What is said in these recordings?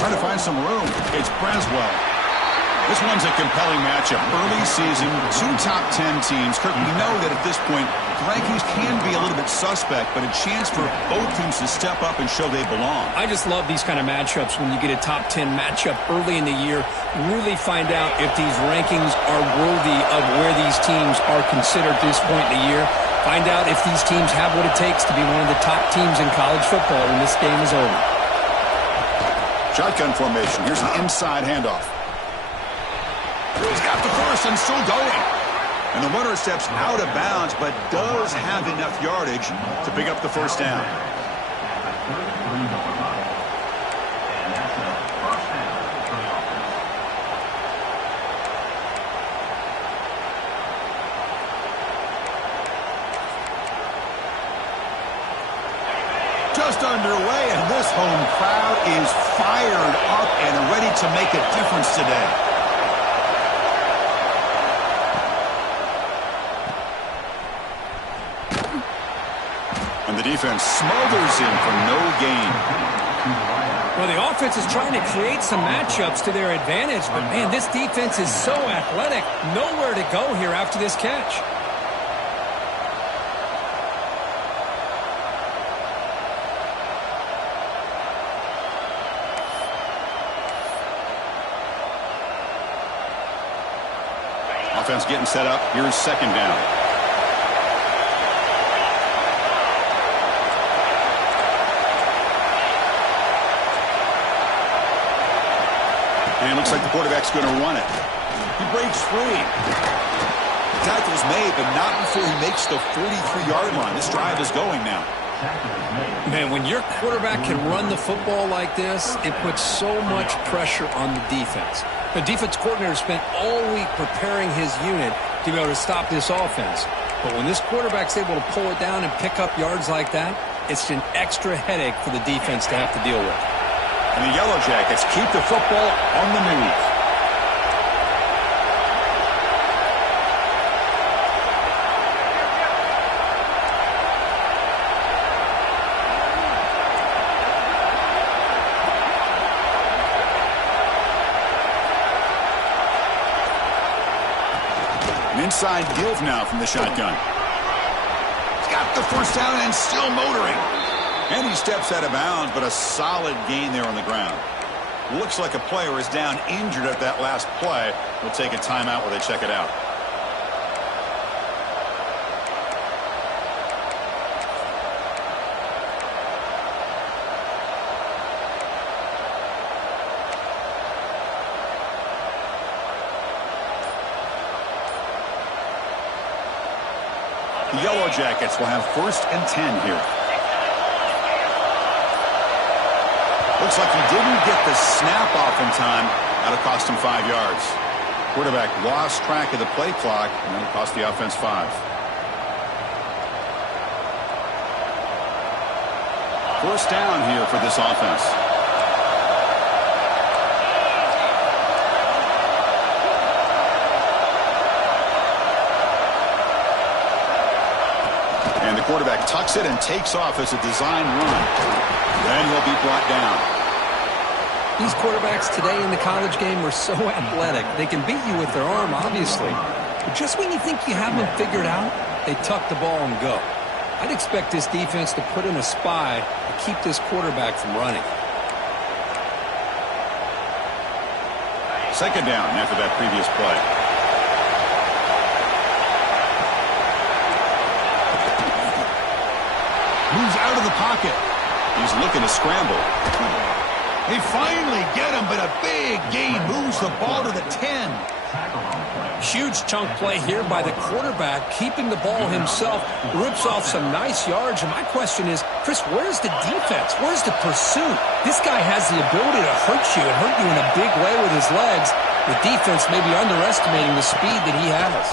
Trying to find some room. It's Braswell. This one's a compelling matchup. Early season, 2 top 10 teams. Kirk, we know that at this point, the rankings can be a little bit suspect, but a chance for both teams to step up and show they belong. I just love these kind of matchups when you get a top 10 matchup early in the year. Really find out if these rankings are worthy of where these teams are considered at this point in the year. Find out if these teams have what it takes to be one of the top teams in college football when this game is over. Shotgun formation. Here's the inside handoff. He's got the first and still going. And the runner steps out of bounds, but does have enough yardage to pick up the first down. Just underway, and this home crowd is fired up and ready to make a difference today. And the defense smothers him for no gain. Well, the offense is trying to create some matchups to their advantage, but, man, this defense is so athletic. Nowhere to go here after this catch. Offense getting set up. Here's second down. And it looks like the quarterback's going to run it. He breaks free. Tackle's made, but not before he makes the 43-yard line. This drive is going now. Man, when your quarterback can run the football like this, it puts so much pressure on the defense. The defense coordinator spent all week preparing his unit to be able to stop this offense. But when this quarterback's able to pull it down and pick up yards like that, it's an extra headache for the defense to have to deal with. And the Yellow Jackets keep the football on the move. An inside give now from the shotgun. He's got the first down and still motoring. And he steps out of bounds, but a solid gain there on the ground. Looks like a player is down injured at that last play. We'll take a timeout while they check it out. The Yellow Jackets will have 1st and 10 here. Looks like he didn't get the snap off in time. That'll cost him 5 yards. Quarterback lost track of the play clock, and that'll cost the offense 5. First down here for this offense. And the quarterback tucks it and takes off as a design run. Then he'll be brought down. These quarterbacks today in the college game are so athletic. They can beat you with their arm, obviously. But just when you think you have them figured out, they tuck the ball and go. I'd expect this defense to put in a spy to keep this quarterback from running. Second down after that previous play. Moves out of the pocket. He's looking to scramble. They finally get him, but a big gain moves the ball to the 10. Huge chunk play here by the quarterback, keeping the ball himself, rips off some nice yards. And my question is, Chris, where's the defense? Where's the pursuit? This guy has the ability to hurt you and hurt you in a big way with his legs. The defense may be underestimating the speed that he has.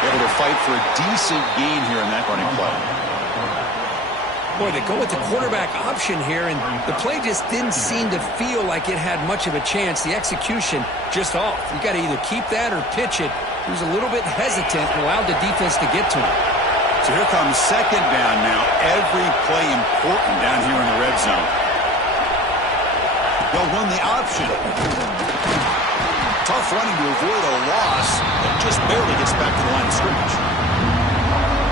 Able to fight for a decent gain here in that running play. Boy, they go with the quarterback option here, and the play just didn't seem to feel like it had much of a chance. The execution just off. You got to either keep that or pitch it. He was a little bit hesitant and allowed the defense to get to him. So here comes second down now. Every play important down here in the red zone. They'll run the option. Tough running to avoid a loss, but just barely gets back to the line of scrimmage.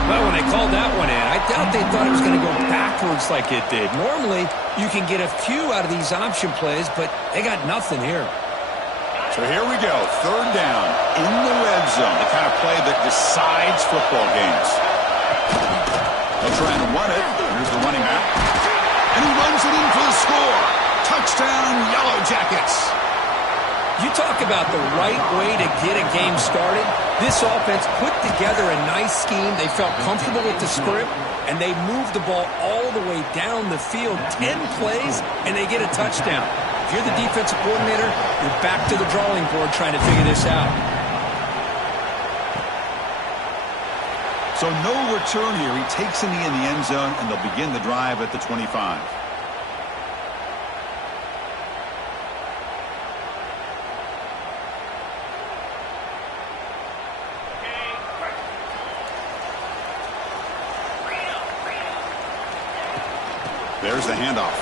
Well, when they called that one in, I doubt they thought it was going to go backwards like it did. Normally, you can get a few out of these option plays, but they got nothing here. So here we go. Third down in the red zone. The kind of play that decides football games. They'll try and run it. Here's the running back. And he runs it in for the score. Touchdown, Yellow Jackets. You talk about the right way to get a game started. This offense put together a nice scheme. They felt comfortable with the script, and they moved the ball all the way down the field. 10 plays, and they get a touchdown. If you're the defensive coordinator, you're back to the drawing board trying to figure this out. So no return here. He takes a knee in the end zone, and they'll begin the drive at the 25. There's the handoff.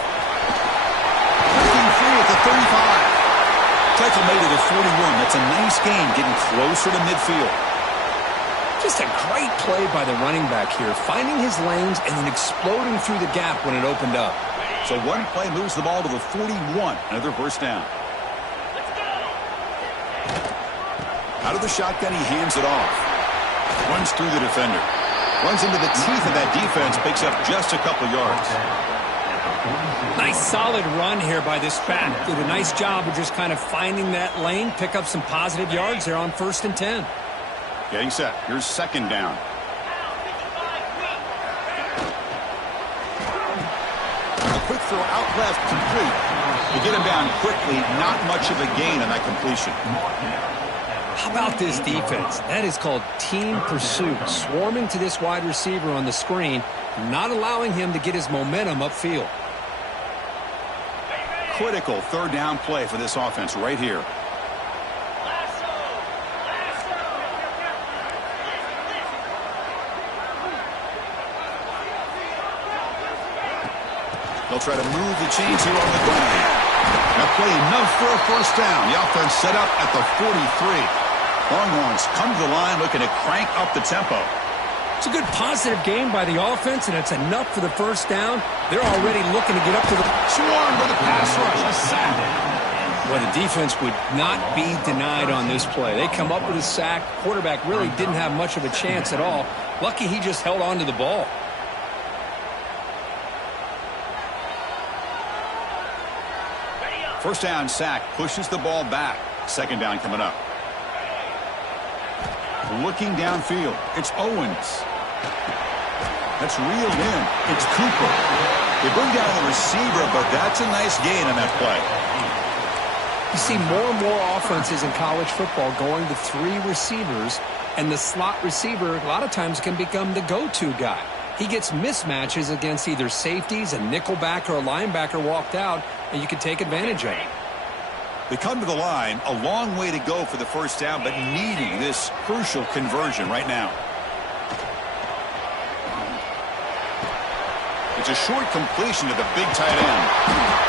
Breaking free at the 35. Tackle made at the 41. That's a nice gain, getting closer to midfield. Just a great play by the running back here, finding his lanes and then exploding through the gap when it opened up. So one play moves the ball to the 41. Another first down. Out of the shotgun, he hands it off. Runs through the defender. Runs into the teeth of that defense, picks up just a couple yards. Nice solid run here by this back. Did a nice job of just kind of finding that lane, pick up some positive yards there on 1st and 10. Getting set. Here's second down. A quick throw out left, complete. You get him down quickly, not much of a gain on that completion. How about this defense? That is called team pursuit. Swarming to this wide receiver on the screen, not allowing him to get his momentum upfield. Critical third down play for this offense right here. They'll try to move the chains here on the ground. That play enough for a first down. The offense set up at the 43. Longhorns come to the line looking to crank up the tempo. It's a good positive game by the offense, and it's enough for the first down. They're already looking to get up to the swarm with a pass rush. A sack. Well, the defense would not be denied on this play. They come up with a sack. Quarterback really didn't have much of a chance at all. Lucky he just held on to the ball. First down sack pushes the ball back. Second down coming up. Looking downfield. It's Owens. That's reeled in. It's Cooper. They bring down the receiver, but that's a nice gain on that play. You see more and more offenses in college football going to 3 receivers, and the slot receiver a lot of times can become the go-to guy. He gets mismatches against either safeties, a nickelbacker, or a linebacker walked out, and you can take advantage of it. They come to the line, a long way to go for the first down, but needing this crucial conversion right now. It's a short completion to the big tight end.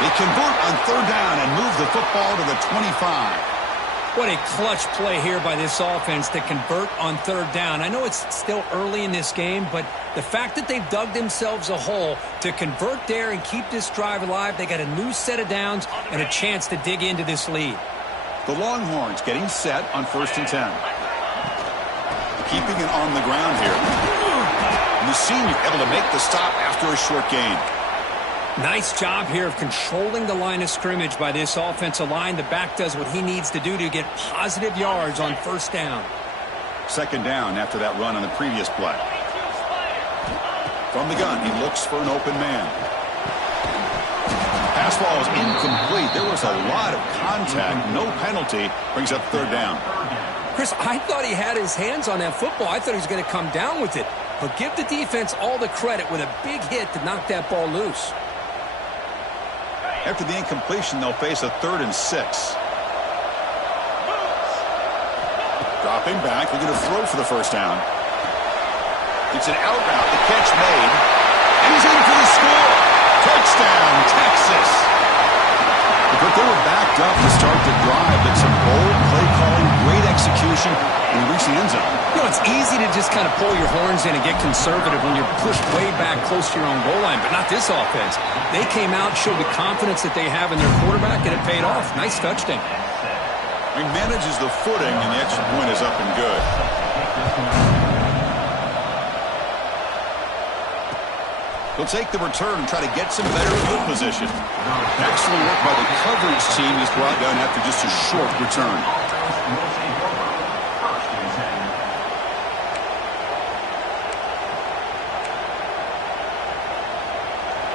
They convert on third down and move the football to the 25. What a clutch play here by this offense to convert on third down. I know it's still early in this game, but the fact that they've dug themselves a hole to convert there and keep this drive alive, they got a new set of downs and a chance to dig into this lead. The Longhorns getting set on 1st and 10. Keeping it on the ground here. And the senior able to make the stop after a short gain. Nice job here of controlling the line of scrimmage by this offensive line. The back does what he needs to do to get positive yards on first down. Second down after that run on the previous play. From the gun, he looks for an open man. Pass ball is incomplete. There was a lot of contact. No penalty. Brings up third down. Chris, I thought he had his hands on that football. I thought he was going to come down with it. But give the defense all the credit with a big hit to knock that ball loose. After the incompletion, they'll face a 3rd and 6. Dropping back, looking to throw for the first down. It's an out route. The catch made. And he's in for the score. Touchdown, Texas. But they were backed up to start the drive, but some bold play calling, great execution, and they reached the end zone. You know, it's easy to just kind of pull your horns in and get conservative when you're pushed way back close to your own goal line, but not this offense. They came out, showed the confidence that they have in their quarterback, and it paid off. Nice touchdown. He manages the footing, and the extra point is up and good. He'll take the return and try to get some better field position. Excellent work by the coverage team. He's brought down after just a short return.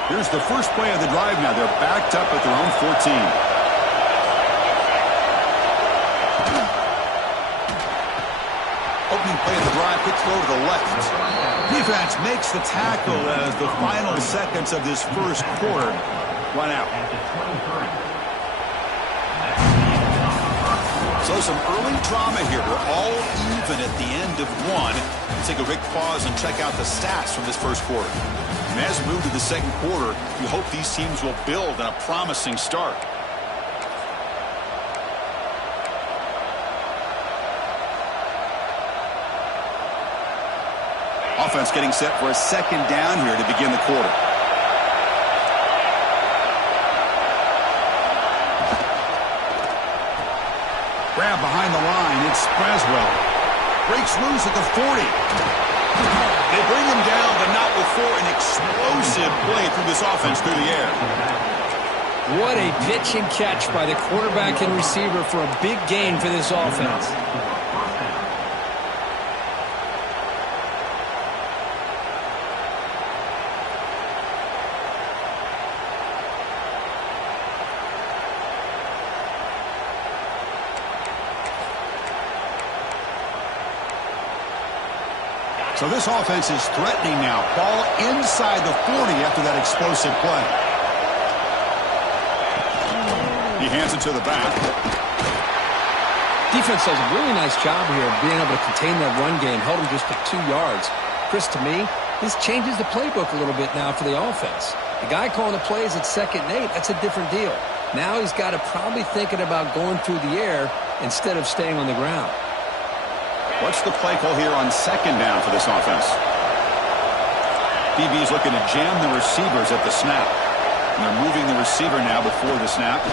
Here's the first play of the drive now. They're backed up at their own 14. Opening play of the drive, quick throw to the left. Defense makes the tackle as the final seconds of this first quarter run out. So some early drama here. We're all even at the end of one. Let's take a quick pause and check out the stats from this first quarter. And as we move to the second quarter, we hope these teams will build on a promising start. Offense getting set for a second down here to begin the quarter. Grab behind the line. It's Braswell. Breaks loose at the 40. They bring him down, but not before an explosive play through this offense through the air. What a pitch and catch by the quarterback and receiver for a big gain for this offense. So this offense is threatening now. Ball inside the 40 after that explosive play. He hands it to the back. Defense does a really nice job here of being able to contain that run game, held him just to 2 yards. Chris, to me, this changes the playbook a little bit now for the offense. The guy calling the plays at 2nd and 8, that's a different deal. Now he's got to probably thinking about going through the air instead of staying on the ground. What's the play call here on 2nd down for this offense? DB's looking to jam the receivers at the snap. And they're moving the receiver now before the snap.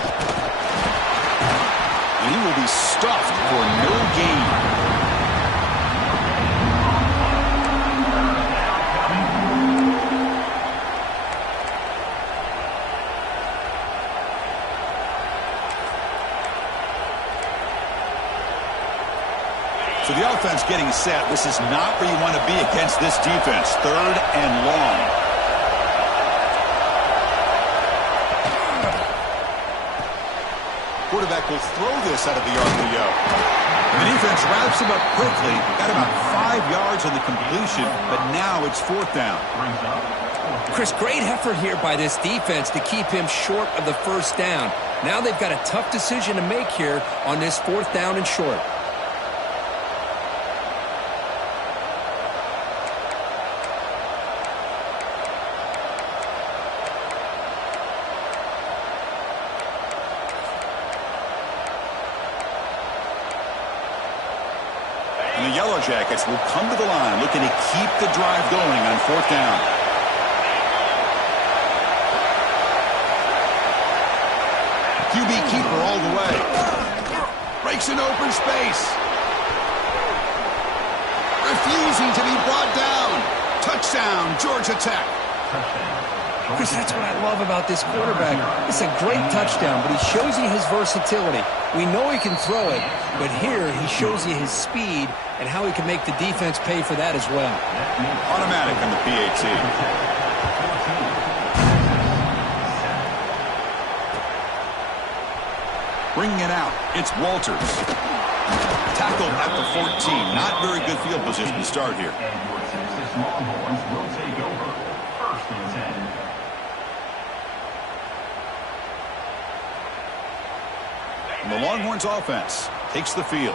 And he will be stuffed for no gain. So the offense getting set. This is not where you want to be against this defense. 3rd and long. Quarterback will throw this out of the RPO. The defense wraps him up quickly. Got about 5 yards on the completion, but now it's 4th down. Chris, great effort here by this defense to keep him short of the 1st down. Now they've got a tough decision to make here on this 4th down and short. And the Yellow Jackets will come to the line looking to keep the drive going on 4th down. QB keeper all the way. Breaks an open space. Refusing to be brought down. Touchdown, Georgia Tech. Chris, that's what I love about this quarterback. It's a great touchdown, but he shows you his versatility. We know he can throw it, but here he shows you his speed and how he can make the defense pay for that as well. Automatic on the PAT. Bringing it out, it's Walters. Tackle at the 14. Not very good field position to start here. And the Longhorns offense takes the field.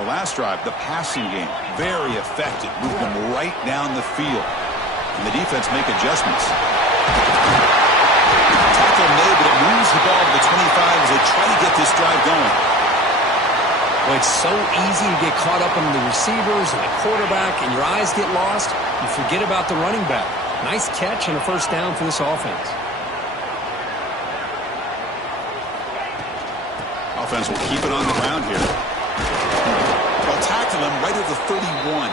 The last drive, the passing game, very effective. Moved them right down the field. And the defense make adjustments. Tackle made, but it moves the ball to the 25 as they try to get this drive going. Well, it's so easy to get caught up in the receivers and the quarterback, and your eyes get lost. You forget about the running back. Nice catch and a first down for this offense. Offense will keep it on the ground here. They'll tackle him right at the 31.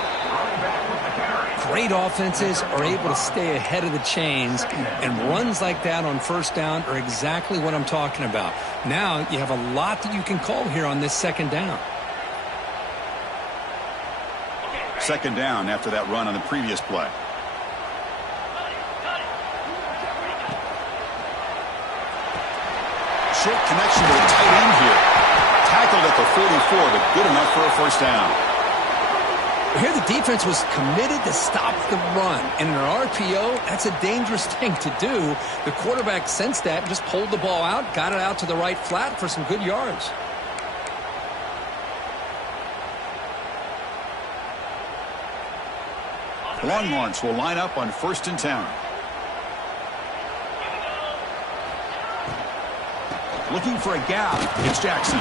Great offenses are able to stay ahead of the chains, and runs like that on first down are exactly what I'm talking about. Now you have a lot that you can call here on this second down. Second down after that run on the previous play. Short connection with a tight end here. Tackled at the 44, but good enough for a first down. Here the defense was committed to stop the run. And in an RPO, that's a dangerous thing to do. The quarterback sensed that, just pulled the ball out, got it out to the right flat for some good yards. Longhorns will line up on 1st and 10. Looking for a gap. It's Jackson.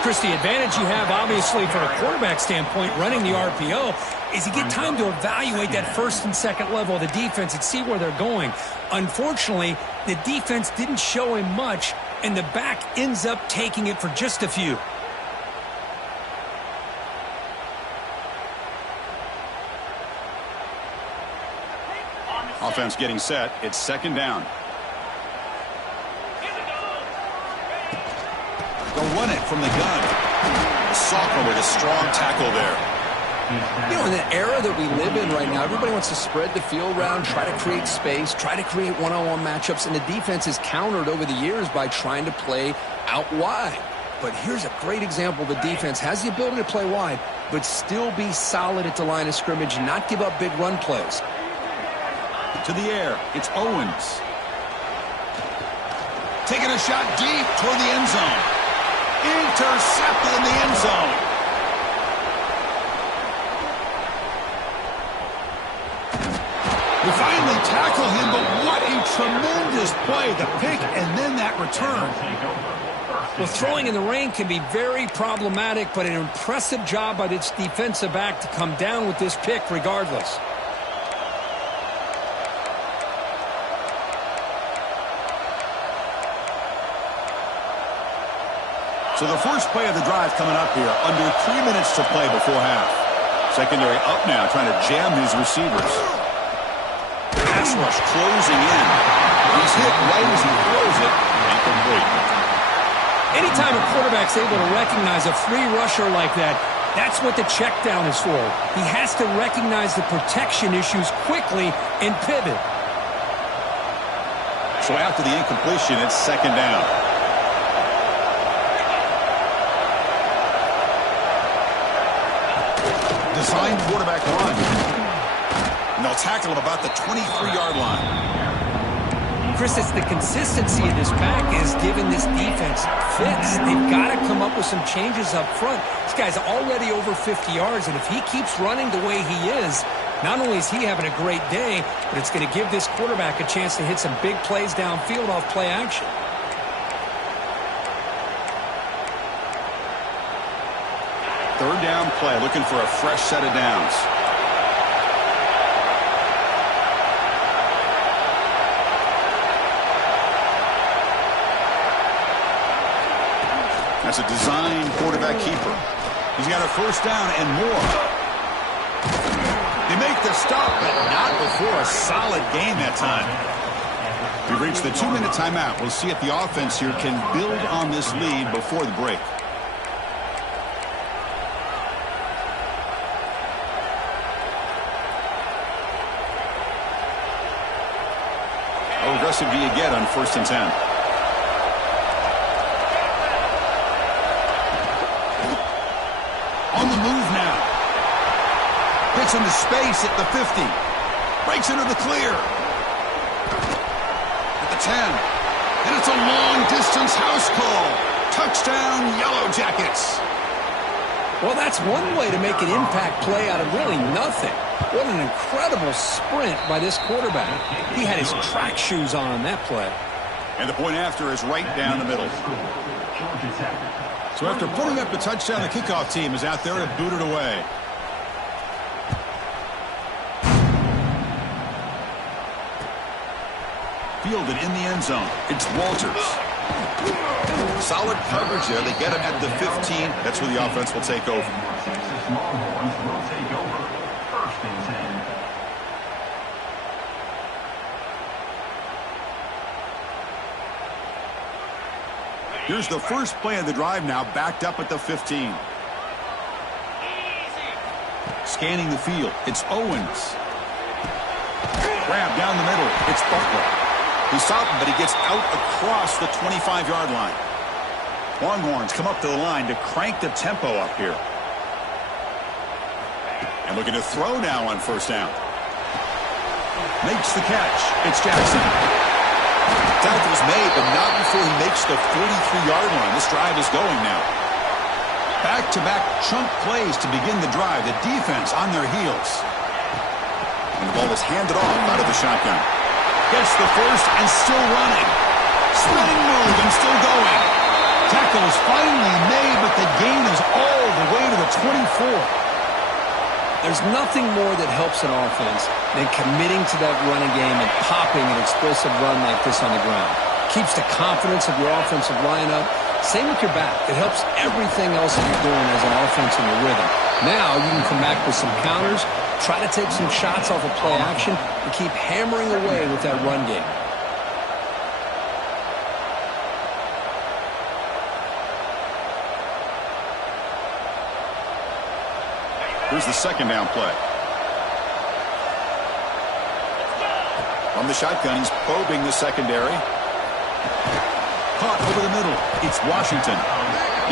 Chris, the advantage you have, obviously, from a quarterback standpoint, running the RPO, is you get time to evaluate that first and second level of the defense and see where they're going. Unfortunately, the defense didn't show him much, and the back ends up taking it for just a few. Offense getting set. It's second down. They'll run it from the gun. The sophomore with a strong tackle there. You know, in the era that we live in right now, everybody wants to spread the field around, try to create space, try to create one-on-one matchups, and the defense is countered over the years by trying to play out wide. But here's a great example. The defense has the ability to play wide, but still be solid at the line of scrimmage and not give up big run plays. To the air, it's Owens. Taking a shot deep toward the end zone. Intercepted in the end zone. We finally tackle him, but what a tremendous play. The pick and then that return. Well, throwing in the rain can be very problematic, but an impressive job by this defensive back to come down with this pick regardless. So the first play of the drive coming up here, under 3 minutes to play before half. Secondary up now, trying to jam his receivers. Pass rush closing in. He's hit right as he throws it. Incomplete. Anytime a quarterback's able to recognize a free rusher like that, that's what the check down is for. He has to recognize the protection issues quickly and pivot. So after the incompletion, it's second down. Designed quarterback run. And they'll tackle him about the 23-yard line. Chris, it's the consistency of this pack is giving this defense fits. They've got to come up with some changes up front. This guy's already over 50 yards, and if he keeps running the way he is, not only is he having a great day, but it's going to give this quarterback a chance to hit some big plays downfield off play action. Third down play, looking for a fresh set of downs. That's a designed quarterback keeper. He's got a first down and more. They make the stop, but not before a solid game that time. We've reached the 2-minute timeout. We'll see if the offense here can build on this lead before the break. How aggressive do you get on 1st and 10? On the move now. Hits into space at the 50. Breaks into the clear. At the 10. And it's a long-distance house call. Touchdown, Yellow Jackets. Well, that's one way to make an impact play out of really nothing. What an incredible sprint by this quarterback. He had his track shoes on that play. And the point after is right down the middle. So after putting up the touchdown, the kickoff team is out there to boot it away. Fielded in the end zone. It's Walters. Solid coverage there. They get him at the 15. That's where the offense will take over. Here's the first play of the drive now, backed up at the 15. Scanning the field. It's Owens. Grab down the middle. It's Butler. He stopped him, but he gets out across the 25-yard line. Longhorns come up to the line to crank the tempo up here. And looking to throw now on first down. Makes the catch. It's Jackson. Tackle's made, but not before he makes the 43-yard line. This drive is going now. Back-to-back chunk plays to begin the drive. The defense on their heels. And the ball is handed off out of the shotgun. Gets the first and still running. Spinning move and still going. Tackle is finally made, but the gain is all the way to the 24. There's nothing more that helps an offense than committing to that running game and popping an explosive run like this on the ground. Keeps the confidence of your offensive lineup. Same with your back. It helps everything else that you're doing as an offense in your rhythm. Now you can come back with some counters, try to take some shots off of play action, and keep hammering away with that run game. Here's the second down play. From the shotgun, he's probing the secondary. Caught over the middle. It's Washington.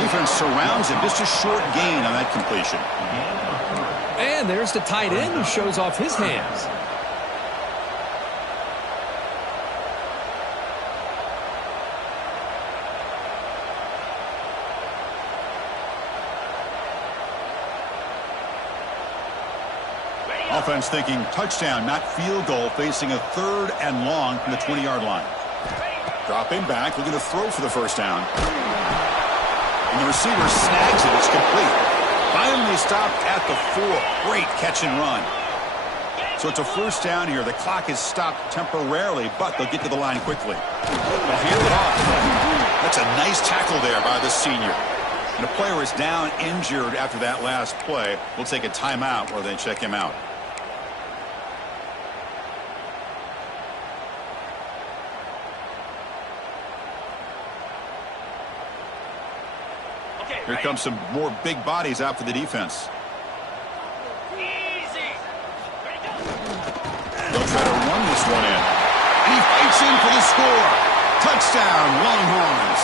Defense surrounds him. Just a short gain on that completion. And there's the tight end who shows off his hands. Offense thinking touchdown, not field goal, facing a 3rd and long from the 20-yard line. Dropping back, looking to throw for the first down. And the receiver snags it. It's complete. Finally stopped at the 4. Great catch and run. So it's a first down here. The clock is stopped temporarily, but they'll get to the line quickly. They'll hand it off. That's a nice tackle there by the senior. And the player is down injured after that last play. We'll take a timeout while they check him out. Here comes some more big bodies out for the defense. They'll try to run this one in. And he fights in for the score. Touchdown, Longhorns.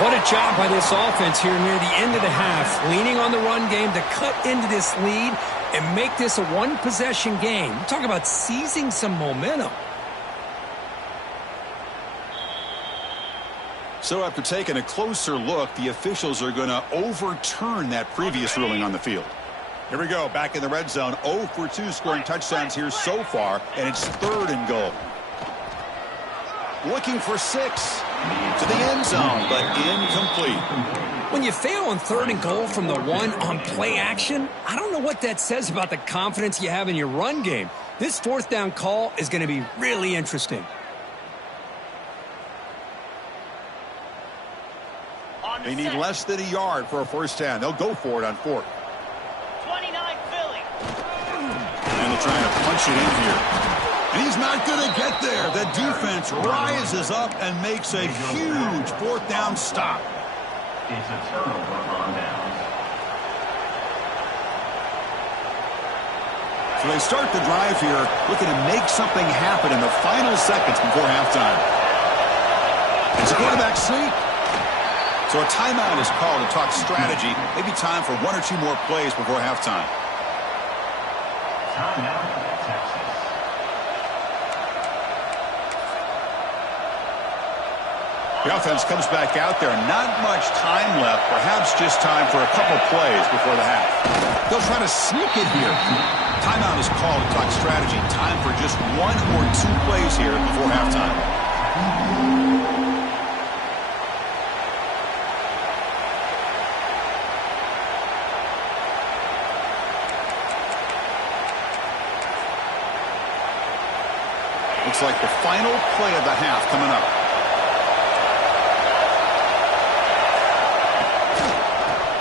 What a job by this offense here near the end of the half. Leaning on the run game to cut into this lead and make this a one-possession game. We're talking about seizing some momentum. So after taking a closer look, the officials are going to overturn that previous ruling on the field. Here we go, back in the red zone. 0 for 2 scoring touchdowns here so far, and it's 3rd and goal. Looking for 6 to the end zone, but incomplete. When you fail on 3rd and goal from the 1 on play action, I don't know what that says about the confidence you have in your run game. This 4th down call is going to be really interesting. They need less than a yard for a first down. They'll go for it on 4th. 29 Philly. And they're trying to punch it in here. And he's not going to get there. The defense rises up and makes a huge 4th down stop. It's a turnover on downs. So they start the drive here, looking to make something happen in the final seconds before halftime. It's a quarterback sneak. So a timeout is called to talk strategy. Maybe time for 1 or 2 more plays before halftime. Timeout, Texas. The offense comes back out there. Not much time left. Perhaps just time for a couple plays before the half. They'll try to sneak it here. Timeout is called to talk strategy. Time for just 1 or 2 plays here before halftime. Looks like the final play of the half coming up.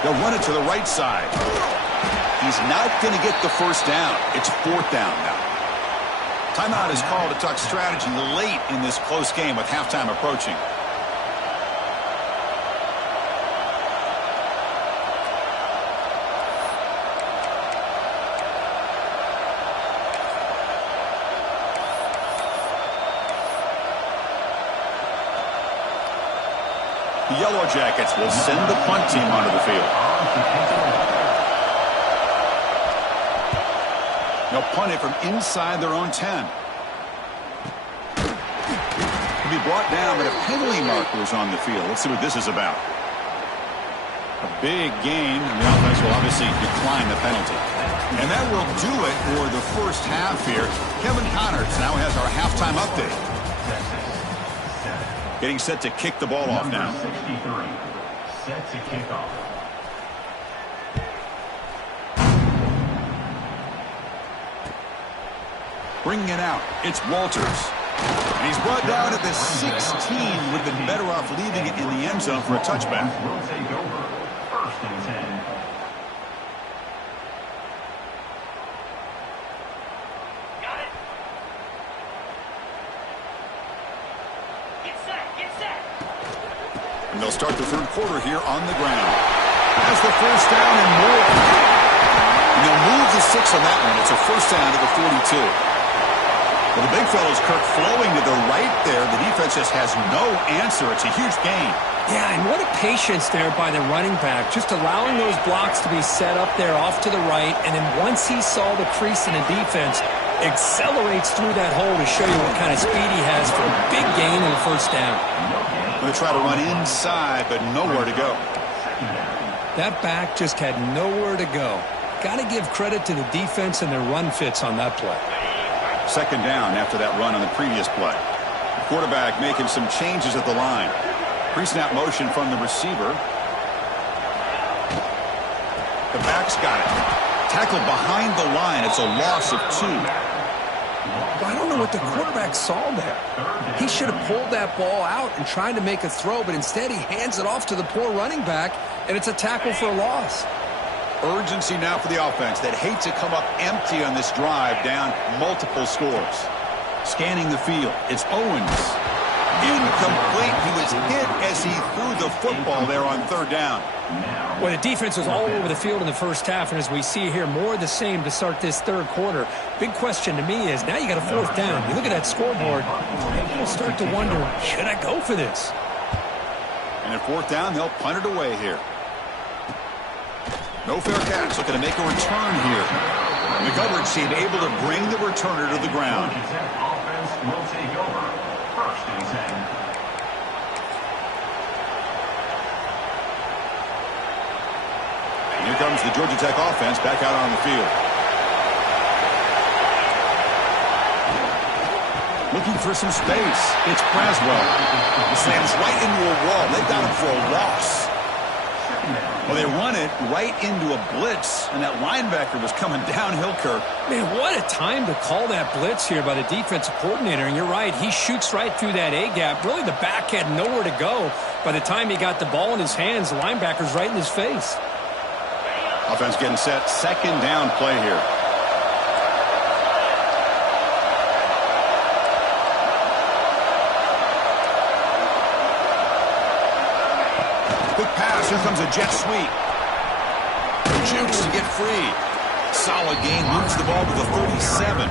They'll run it to the right side. He's not going to get the first down. It's 4th down now. Timeout is called to talk strategy late in this close game with halftime approaching. The Yellow Jackets will send the punt team onto the field. They'll punt it from inside their own 10. He'll be brought down, but a penalty marker is on the field. Let's see what this is about. A big gain, and the offense will obviously decline the penalty. And that will do it for the first half here. Kevin Connors now has our halftime update. Getting set to kick the ball off now. 63, set to kick off. Bringing it out, it's Walters. And he's brought down at the 16. Would have been better off leaving it in the end zone for a touchback. Will take over. 1st and 10. Got it. Get set. Get set. And they'll start the 3rd quarter here on the ground. Has the first down and more. And they'll move the 6 on that one. It's a first down to the 42. Well, the big fellow's Kirk flowing to the right there. The defense just has no answer. It's a huge gain. Yeah, and what a patience there by the running back. Just allowing those blocks to be set up there off to the right. And then once he saw the crease in the defense, accelerates through that hole to show you what kind of speed he has for a big gain and a first down. Going to try to run inside, but nowhere to go. That back just had nowhere to go. Got to give credit to the defense and their run fits on that play. 2nd down after that run on the previous play. The quarterback making some changes at the line. Pre-snap motion from the receiver. The back's got it. Tackle behind the line. It's a loss of 2. Well, I don't know what the quarterback saw there. He should have pulled that ball out and tried to make a throw, but instead he hands it off to the poor running back, and it's a tackle for a loss. Urgency now for the offense that hates to come up empty on this drive, down multiple scores. Scanning the field, it's Owens. Incomplete. He was hit as he threw the football there on 3rd down. Well, the defense was all over the field in the first half, and as we see here, more of the same to start this 3rd quarter. Big question to me is, now you got a 4th down. You look at that scoreboard, you'll start to wonder, should I go for this? And at 4th down, they'll punt it away here. No fair catch, looking to make a return here. And the coverage team able to bring the returner to the ground. Offense will take over. 1st and 10. And here comes the Georgia Tech offense back out on the field. Looking for some space. It's Braswell. He slams right into a wall. They got him for a loss. Well, they run it right into a blitz, and that linebacker was coming downhill, Kirk. Man, what a time to call that blitz here by the defensive coordinator. And you're right, he shoots right through that A-gap. Really, the back had nowhere to go. By the time he got the ball in his hands, the linebacker's right in his face. Offense getting set. 2nd down play here. Quick pass. Here comes a jet sweep. Jukes to get free. Solid gain. Moves the ball to the 37.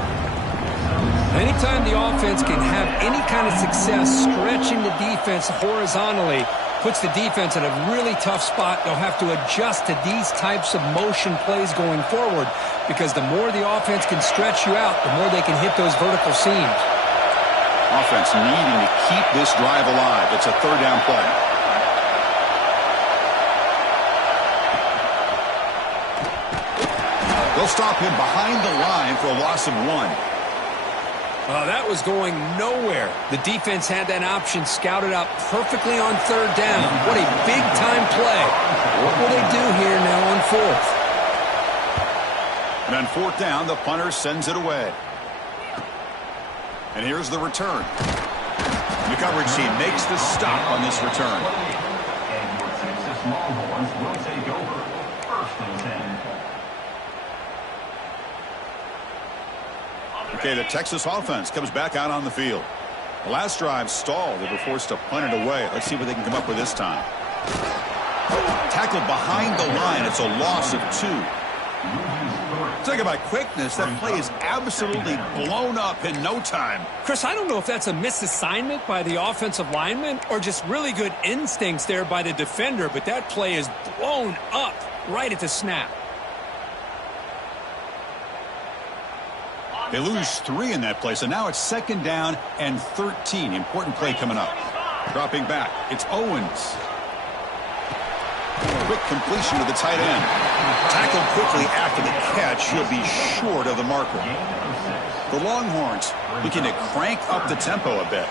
Anytime the offense can have any kind of success stretching the defense horizontally, puts the defense in a really tough spot. They'll have to adjust to these types of motion plays going forward, because the more the offense can stretch you out, the more they can hit those vertical seams. Offense needing to keep this drive alive. It's a third down play. They'll stop him behind the line for a loss of 1. That was going nowhere. The defense had that option scouted out perfectly on third down. What a big-time play. What will they do here now on fourth? And on fourth down, the punter sends it away. And here's the return. The coverage team makes the stop on this return. And your Texas Longhorns will take over. First and 10. Okay, the Texas offense comes back out on the field. The last drive stalled. They were forced to punt it away. Let's see what they can come up with this time. Tackled behind the line. It's a loss of 2. Talk about quickness. That play is absolutely blown up in no time. Chris, I don't know if that's a misassignment by the offensive lineman or just really good instincts there by the defender, but that play is blown up right at the snap. They lose 3 in that play, so now it's second down and 13. Important play coming up. Dropping back, it's Owens. Quick completion to the tight end. Tackled quickly after the catch. He'll be short of the marker. The Longhorns looking to crank up the tempo a bit.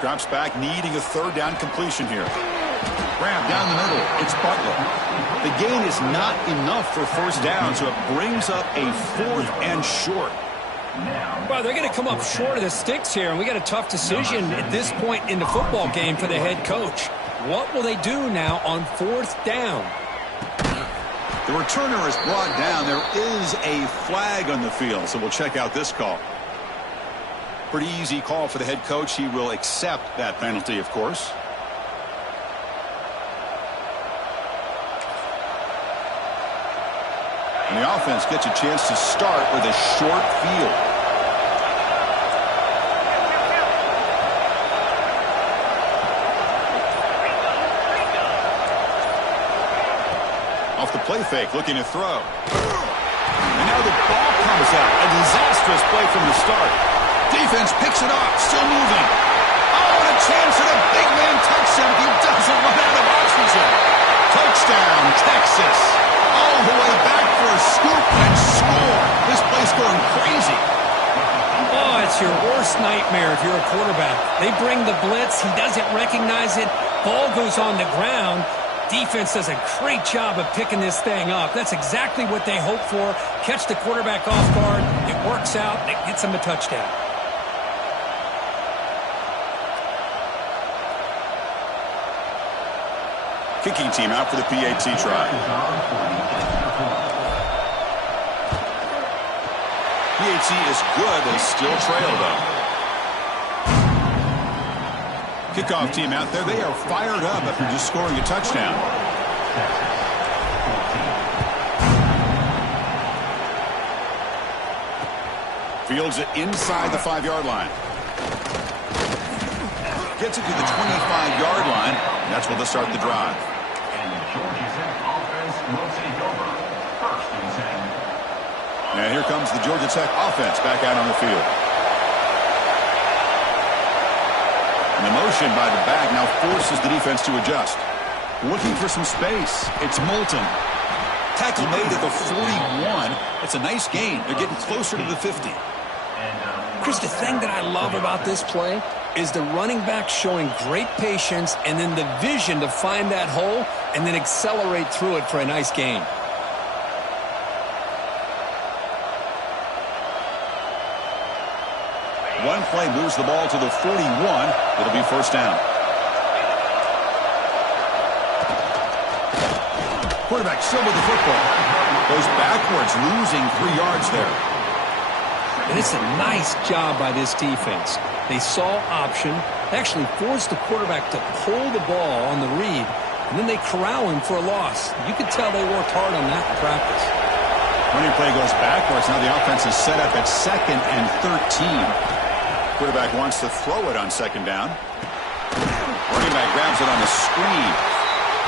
Drops back, needing a third down completion here. Grab down the middle. It's Butler. The gain is not enough for first down, so it brings up a fourth and short. Well, they're going to come up short of the sticks here, and we got a tough decision at this point in the football game for the head coach. What will they do now on fourth down? The returner is brought down. There is a flag on the field, so we'll check out this call. Pretty easy call for the head coach. He will accept that penalty, of course. And the offense gets a chance to start with a short field. Off the play fake, looking to throw. And now the ball comes out. A disastrous play from the start. Defense picks it up, still moving. Oh, and a chance at a big man touchdown. He doesn't run out of oxygen. Touchdown, Texas. All the way back for a scoop and score. This place going crazy. Oh, it's your worst nightmare if you're a quarterback. They bring the blitz. He doesn't recognize it. Ball goes on the ground. Defense does a great job of picking this thing up. That's exactly what they hope for. Catch the quarterback off guard. It works out. It gets him a touchdown. Kicking team out for the PAT try. PAT is good. They still trail, though. Kickoff team out there. They are fired up after just scoring a touchdown. Fields it inside the 5-yard line. Gets it to the 25-yard line. That's where they'll start the drive. And the Georgia Tech offense will take over. First and 10. And here comes the Georgia Tech offense back out on the field. And the motion by the back now forces the defense to adjust. Looking for some space. It's Moulton. Tackle made at the 41. It's a nice gain. They're getting closer to the 50. Chris, the thing that I love about this play is the running back showing great patience and then the vision to find that hole and then accelerate through it for a nice gain. One play moves the ball to the 41. It'll be first down. Quarterback still with the football. Goes backwards, losing 3 yards there. And it's a nice job by this defense. They saw option, actually forced the quarterback to pull the ball on the read, and then they corral him for a loss. You could tell they worked hard on that in practice. Running play goes backwards. Now the offense is set up at 2nd and 13. Quarterback wants to throw it on 2nd down. Running back grabs it on the screen.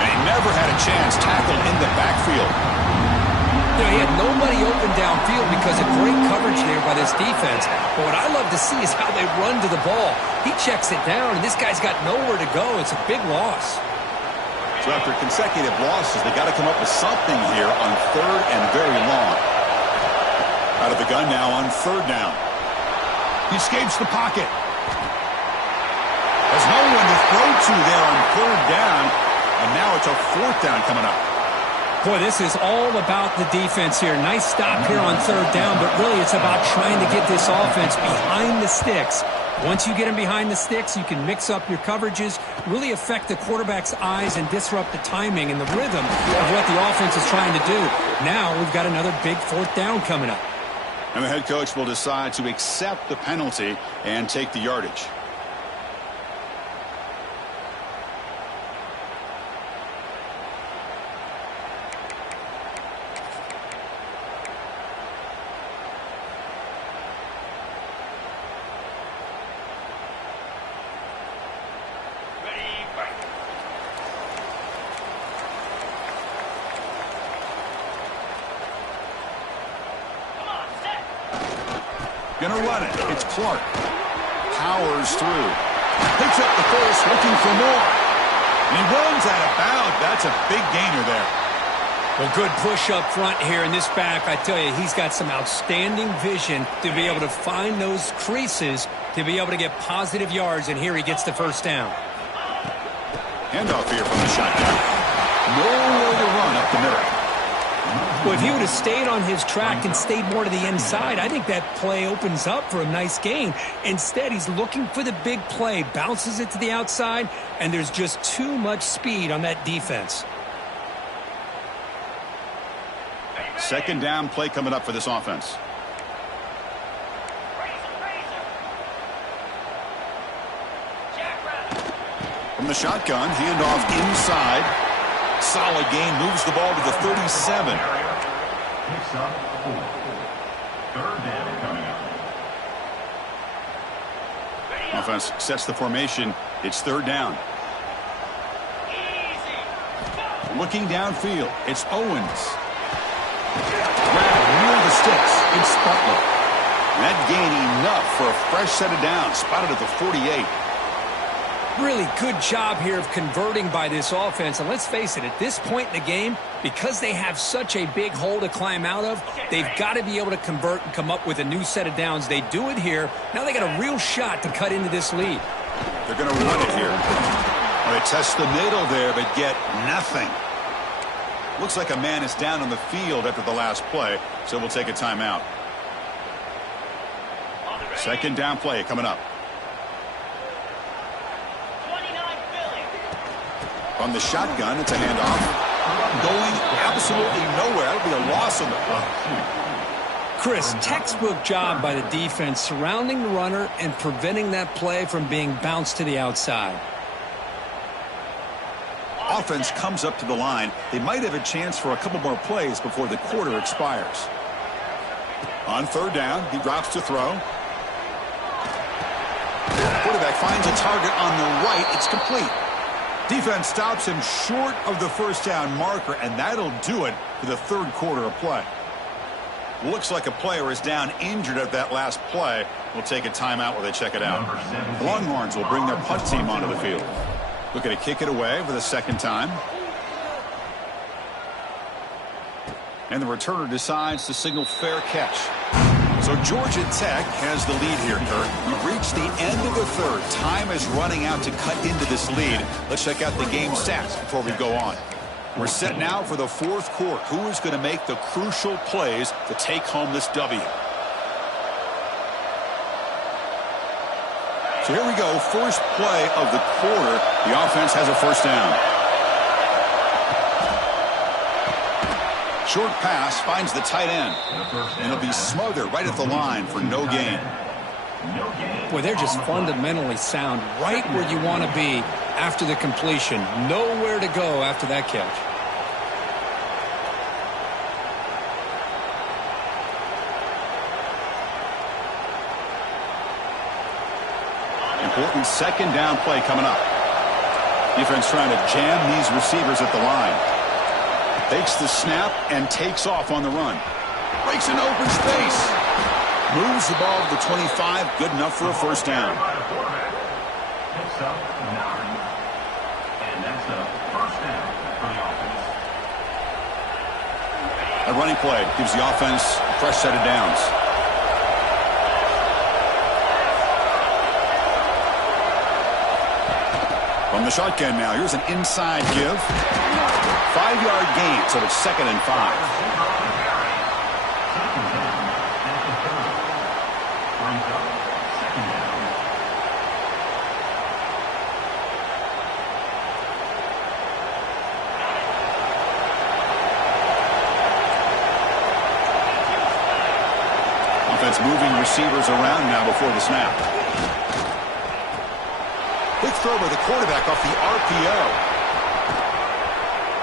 And he never had a chance tackled in the backfield. You know, he had nobody open downfield because of great coverage there by this defense. But what I love to see is how they run to the ball. He checks it down, and this guy's got nowhere to go. It's a big loss. So after consecutive losses, they got to come up with something here on 3rd and very long. Out of the gun now on 3rd down. He escapes the pocket. There's no one to throw to there on 3rd down, and now it's a 4th down coming up. Boy, this is all about the defense here. Nice stop here on 3rd down, but really it's about trying to get this offense behind the sticks. Once you get them behind the sticks, you can mix up your coverages, really affect the quarterback's eyes and disrupt the timing and the rhythm of what the offense is trying to do. Now we've got another big 4th down coming up. And the head coach will decide to accept the penalty and take the yardage. Gonna run it. It's Clark. Powers through. Picks up the first, looking for more. And he runs out of bounds. That's a big gainer there. Well, good push up front here in this back. I tell you, he's got some outstanding vision to be able to find those creases to be able to get positive yards, and here he gets the 1st down. Handoff here from the shotgun. Nowhere to run up the middle. Well, if he would have stayed on his track and stayed more to the inside, I think that play opens up for a nice gain. Instead, he's looking for the big play, bounces it to the outside, and there's just too much speed on that defense. 2nd down play coming up for this offense. From the shotgun, handoff inside. Solid gain, moves the ball to the 37. Picks up 4. 3rd down coming up. Offense sets the formation. It's 3rd down. Looking downfield, it's Owens. Grab near the sticks. It's Butler. And that gain enough for a fresh set of downs. Spotted at the 48. Really good job here of converting by this offense. And let's face it, at this point in the game, because they have such a big hole to climb out of, they've got to be able to convert and come up with a new set of downs. They do it here. Now they got a real shot to cut into this lead. They're going to run it here. Well, they test the middle there, but get nothing. Looks like a man is down on the field after the last play, so we'll take a timeout. 2nd down play coming up. On the shotgun, it's a handoff. Going absolutely nowhere. That'll be a loss on the play. Chris, textbook job by the defense surrounding the runner and preventing that play from being bounced to the outside. Offense comes up to the line. They might have a chance for a couple more plays before the quarter expires. On 3rd down, he drops to throw. Quarterback finds a target on the right. It's complete. Defense stops him short of the 1st down marker, and that'll do it for the 3rd quarter of play. Looks like a player is down injured at that last play. We'll take a timeout while they check it out. The Longhorns will bring their punt team onto the field. Looking to kick it away for the 2nd time. And the returner decides to signal fair catch. So Georgia Tech has the lead here, Kurt. We've reached the end of the 3rd. Time is running out to cut into this lead. Let's check out the game stats before we go on. We're set now for the 4th quarter. Who is going to make the crucial plays to take home this W? So here we go. First play of the quarter. The offense has a 1st down. Short pass finds the tight end. And it'll be smothered right at the line for no gain. Boy, they're just fundamentally sound right where you want to be after the completion. Nowhere to go after that catch. Important 2nd down play coming up. Defense trying to jam these receivers at the line. Takes the snap and takes off on the run. Breaks into open space. Moves the ball to the 25. Good enough for a first down. Picks up 9. And that's a first down for the offense. A running play gives the offense a fresh set of downs. From the shotgun now, here's an inside give. 5-yard gain, so it's 2nd and 5. Offense moving receivers around now before the snap. Quick throw by the quarterback off the RPO.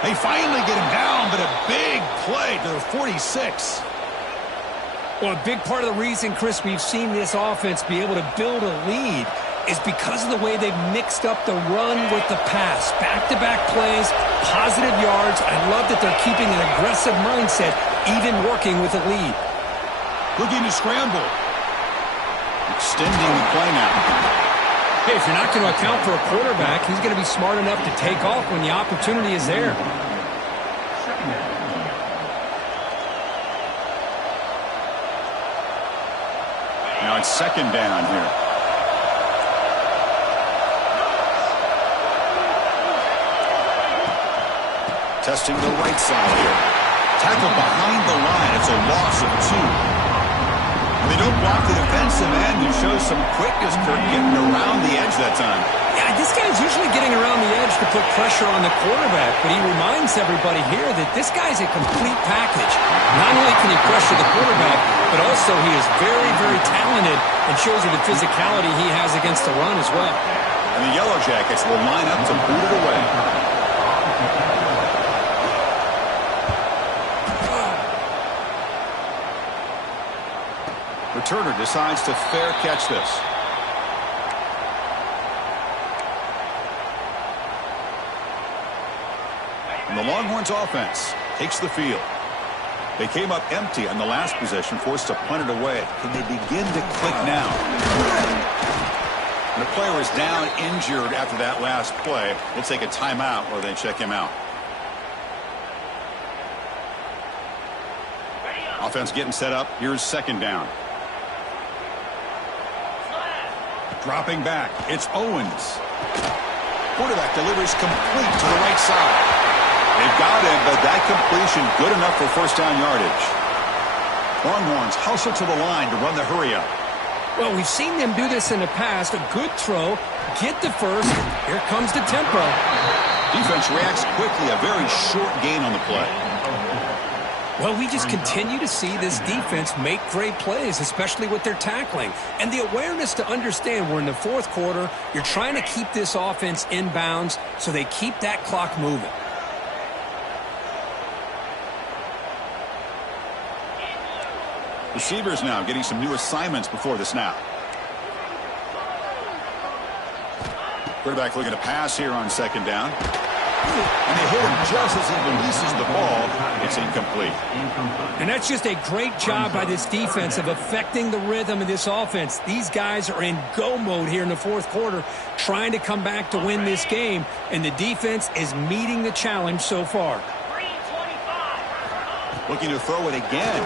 They finally get him down, but a big play to the 46. Well, a big part of the reason, Chris, we've seen this offense be able to build a lead is because of the way they've mixed up the run with the pass. Back-to-back plays, positive yards. I love that they're keeping an aggressive mindset, even working with a lead. Looking to scramble. Extending the play now. Hey, if you're not going to account for a quarterback, he's going to be smart enough to take off when the opportunity is there. Now it's 2nd down here. Testing the right side here. Tackle behind the line. It's a loss of 2. They don't block the defensive end and show some quickness, Kirk, getting around the edge that time. Yeah, this guy's usually getting around the edge to put pressure on the quarterback, but he reminds everybody here that this guy's a complete package. Not only can he pressure the quarterback, but also he is very, very talented and shows you the physicality he has against the run as well. And the Yellow Jackets will line up to boot it away. Returner decides to fair catch this. And the Longhorns offense takes the field. They came up empty on the last possession, forced to punt it away. Can they begin to click now? And the player is down injured after that last play. We'll take a timeout while they check him out. Offense getting set up. Here's 2nd down. Dropping back, it's Owens. Quarterback delivers complete to the right side. They've got him, but that completion good enough for first down yardage. Longhorns hustle to the line to run the hurry up. Well, we've seen them do this in the past. A good throw, get the first. Here comes the tempo. Defense reacts quickly, a very short gain on the play. Well, we just continue to see this defense make great plays, especially with their tackling. And the awareness to understand we're in the 4th quarter, you're trying to keep this offense in bounds so they keep that clock moving. Receivers now getting some new assignments before the snap. Quarterback looking to pass here on 2nd down. And they hit him just as he releases the ball. It's incomplete. And that's just a great job by this defense of affecting the rhythm of this offense. These guys are in go mode here in the 4th quarter, trying to come back to win this game, and the defense is meeting the challenge so far. Looking to throw it again.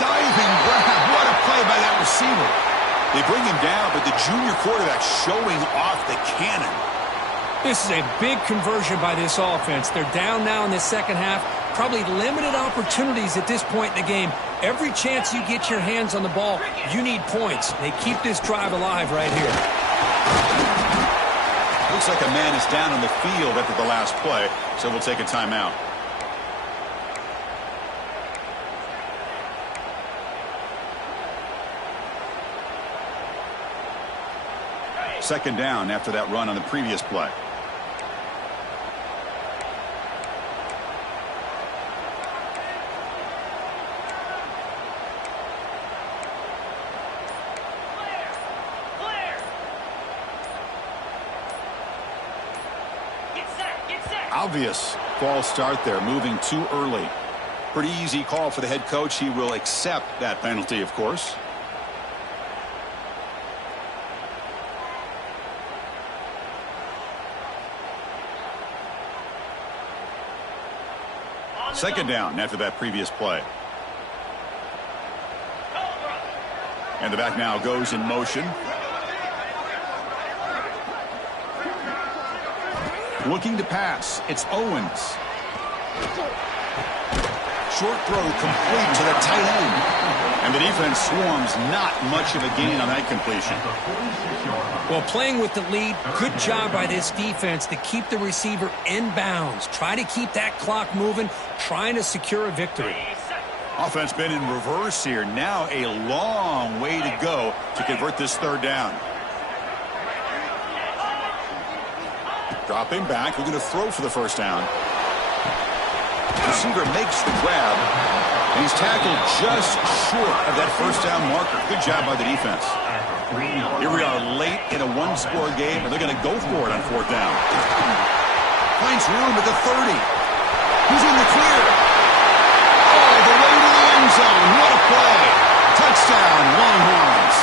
Diving grab. What a play by that receiver. They bring him down, but the junior quarterback showing off the cannon. This is a big conversion by this offense. They're down now in the 2nd half. Probably limited opportunities at this point in the game. Every chance you get your hands on the ball, you need points. They keep this drive alive right here. Looks like a man is down on the field after the last play, so we'll take a timeout. Second down after that run on the previous play. Obvious false start there, moving too early. Pretty easy call for the head coach. He will accept that penalty, of course. Second down after that previous play. And the back now goes in motion. Looking to pass. It's Owens. Short throw complete to the tight end. And the defense swarms, not much of a gain on that completion. Well, playing with the lead, good job by this defense to keep the receiver in bounds. Try to keep that clock moving, trying to secure a victory. Offense been in reverse here. Now a long way to go to convert this third down. Dropping back, looking to throw for the first down. Receiver makes the grab, and he's tackled just short of that first down marker. Good job by the defense. Here we are late in a one-score game, and they're going to go for it on fourth down. Finds room at the 30. Who's in the clear? Oh, the way to the end zone. What a play. Touchdown, Longhorns.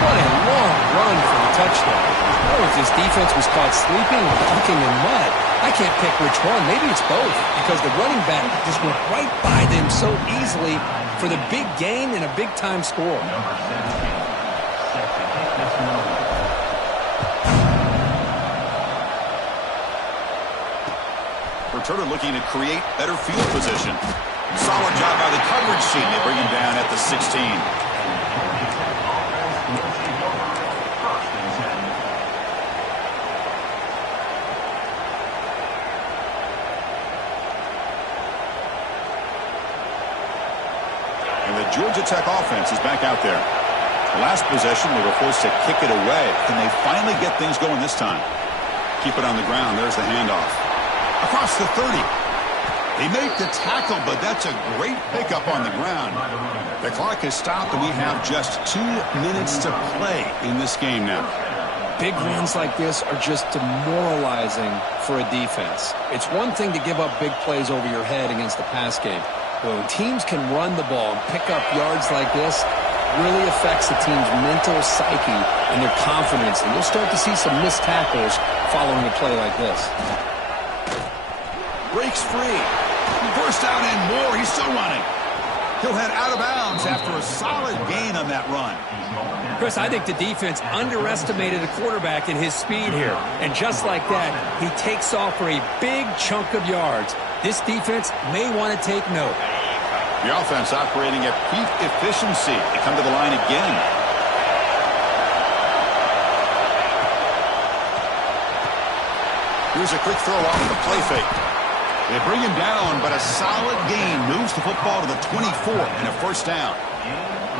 What a long run for the touchdown. I don't know if this defense was caught sleeping or dunking in mud. I can't pick which one. Maybe it's both, because the running back just went right by them so easily for the big gain and a big-time score. Returner looking to create better field position. Solid job by the coverage team. They bring him down at the 16. Georgia Tech offense is back out there. Last possession, they were forced to kick it away. Can they finally get things going this time? Keep it on the ground. There's the handoff. Across the 30. They make the tackle, but that's a great pickup on the ground. The clock has stopped, and we have just 2 minutes to play in this game now. Big runs like this are just demoralizing for a defense. It's one thing to give up big plays over your head against the pass game. When teams can run the ball and pick up yards like this, really affects the team's mental psyche and their confidence. And you'll start to see some missed tackles following a play like this. Breaks free. First down and more. He's still running. He'll head out of bounds after a solid gain on that run. Chris, I think the defense underestimated the quarterback in his speed here. And just like that, he takes off for a big chunk of yards. This defense may want to take note. The offense operating at peak efficiency. They come to the line again. Here's a quick throw off the play fake. They bring him down, but a solid gain moves the football to the 24 and a first down.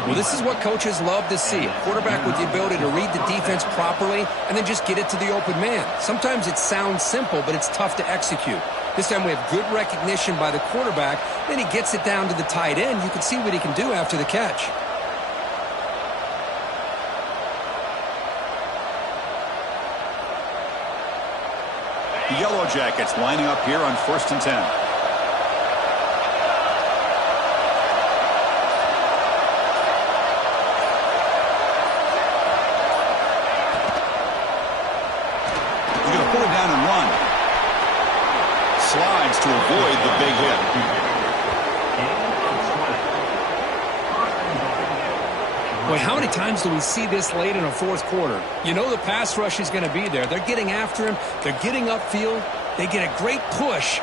Well, this is what coaches love to see. A quarterback with the ability to read the defense properly and then just get it to the open man. Sometimes it sounds simple, but it's tough to execute. This time we have good recognition by the quarterback. Then he gets it down to the tight end. You can see what he can do after the catch. The Yellow Jackets lining up here on 1st and 10. Slides to avoid the big hit. Boy, how many times do we see this late in a fourth quarter? You know the pass rush is going to be there. They're getting after him. They're getting upfield. They get a great push.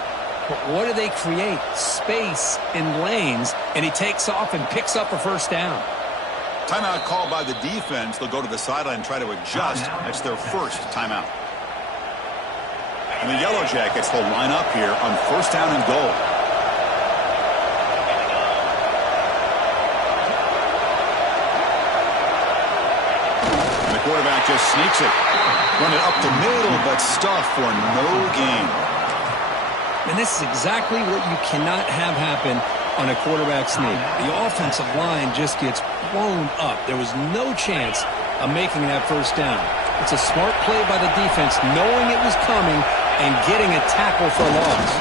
But what do they create? Space in lanes, and he takes off and picks up a first down. Timeout called by the defense. They'll go to the sideline and try to adjust. That's their first timeout. And the Yellow Jackets will line up here on 1st down and goal. And the quarterback just sneaks it. Run it up the middle, but stuffed for no gain. And this is exactly what you cannot have happen on a quarterback sneak. The offensive line just gets blown up. There was no chance of making that first down. It's a smart play by the defense, knowing it was coming and getting a tackle for a loss.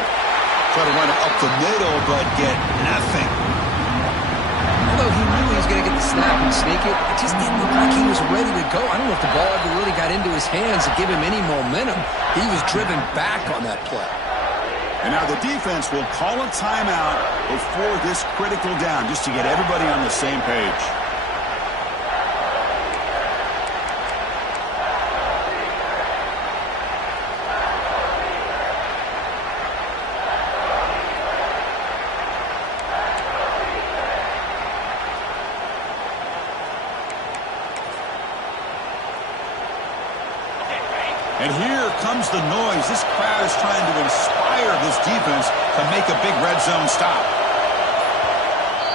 Try to run it up the middle, but get nothing. Although he knew he was going to get the snap and sneak it, it just didn't look like he was ready to go. I don't know if the ball ever really got into his hands to give him any momentum. He was driven back on that play. And now the defense will call a timeout before this critical down, just to get everybody on the same page. And here comes the noise. This crowd is trying to inspire this defense to make a big red zone stop.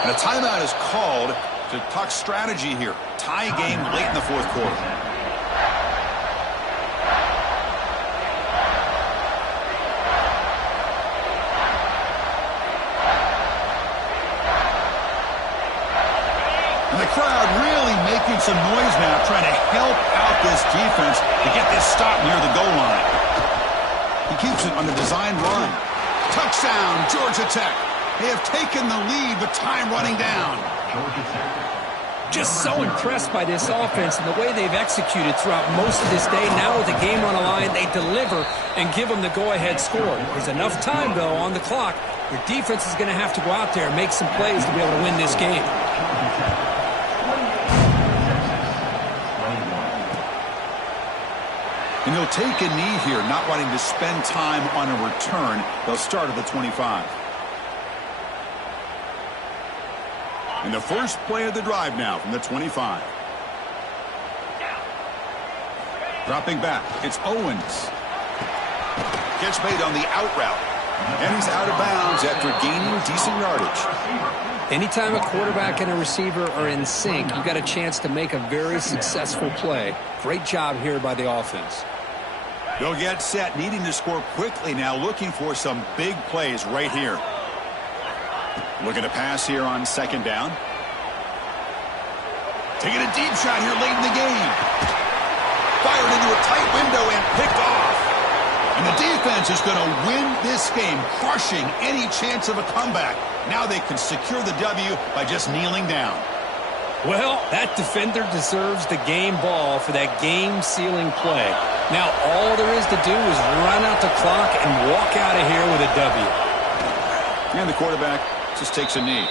And a timeout is called to talk strategy here. Tie game late in the fourth quarter. And the crowd really making some noise now, trying to help out this defense to get this stop near the goal line. He keeps it on the design run. Touchdown, Georgia Tech. They have taken the lead with time running down. Just so impressed by this offense and the way they've executed throughout most of this day. Now with the game on the line, they deliver and give them the go-ahead score. There's enough time, though, on the clock. Your defense is going to have to go out there and make some plays to be able to win this game. And they'll take a knee here, not wanting to spend time on a return. They'll start at the 25. And the first play of the drive now from the 25. Dropping back, it's Owens. Catch made on the out route. And he's out of bounds after gaining decent yardage. Anytime a quarterback and a receiver are in sync, you got a chance to make a very successful play. Great job here by the offense. They'll get set, needing to score quickly now, looking for some big plays right here. Looking to pass here on second down. Taking a deep shot here late in the game. Fired into a tight window and picked off. And the defense is going to win this game, crushing any chance of a comeback. Now they can secure the W by just kneeling down. Well, that defender deserves the game ball for that game-sealing play. Now all there is to do is run out the clock and walk out of here with a W. And the quarterback just takes a knee.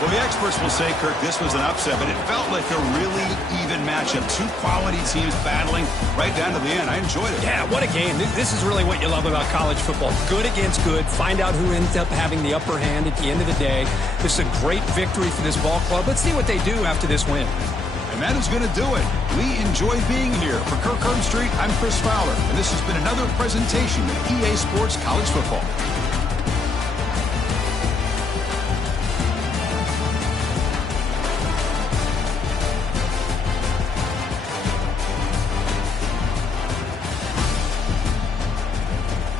Well, the experts will say, Kirk, this was an upset, but it felt like a really even matchup. Two quality teams battling right down to the end. I enjoyed it. Yeah, what a game. This is really what you love about college football. Good against good. Find out who ends up having the upper hand at the end of the day. This is a great victory for this ball club. Let's see what they do after this win. And that is going to do it. We enjoy being here. For Kirk Street, I'm Chris Fowler, and this has been another presentation of EA Sports College Football.